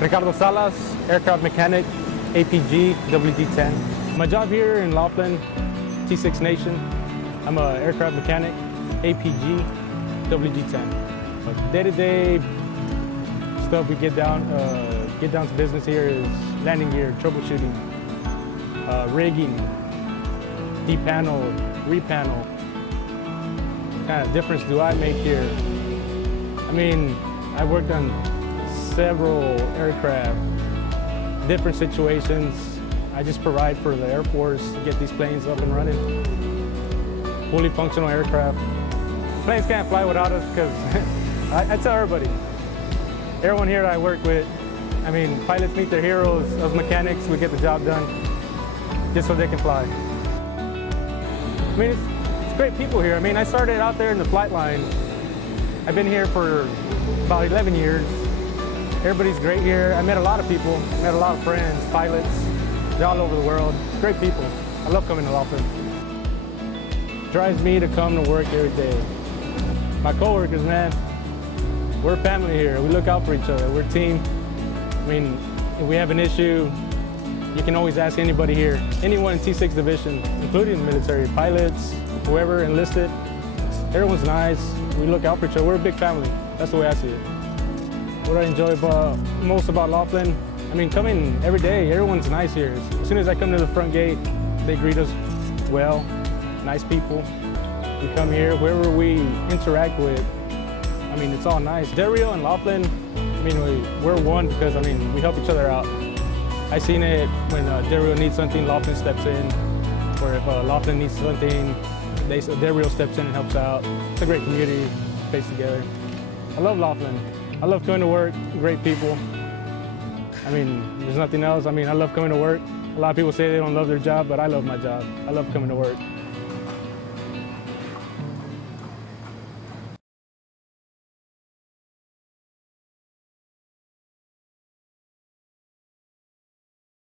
Ricardo Salas, aircraft mechanic, APG, WD-10. My job here in Laughlin T-6 Nation, I'm an aircraft mechanic, APG, WD-10. Day-to-day stuff we get down to business here is landing gear, troubleshooting, rigging, depanel, repanel. What kind of difference do I make here? I mean, I worked on several aircraft, different situations. I just provide for the Air Force to get these planes up and running. Fully functional aircraft. Planes can't fly without us because I tell everybody, everyone here that I work with, I mean, pilots meet their heroes, us mechanics, we get the job done just so they can fly. I mean, it's great people here. I mean, I started out there in the flight line. I've been here for about 11 years. Everybody's great here. I met a lot of people, met a lot of friends, pilots. They're all over the world. Great people. I love coming to Laughlin. Drives me to come to work every day. My coworkers, man, we're family here. We look out for each other. We're a team. I mean, if we have an issue, you can always ask anybody here. Anyone in T6 division, including the military, pilots, whoever enlisted. Everyone's nice. We look out for each other. We're a big family. That's the way I see it. What I enjoy most about Laughlin, I mean, coming every day, everyone's nice here. As soon as I come to the front gate, they greet us well, nice people. We come here, whoever we interact with, I mean, it's all nice. Del Rio and Laughlin, I mean, we're one because, I mean, we help each other out. I've seen it when Del Rio needs something, Laughlin steps in. Or if Laughlin needs something, Del Rio steps in and helps out. It's a great community, stays together. I love Laughlin. I love coming to work, great people. I mean, there's nothing else. I mean, I love coming to work. A lot of people say they don't love their job, but I love my job. I love coming to work.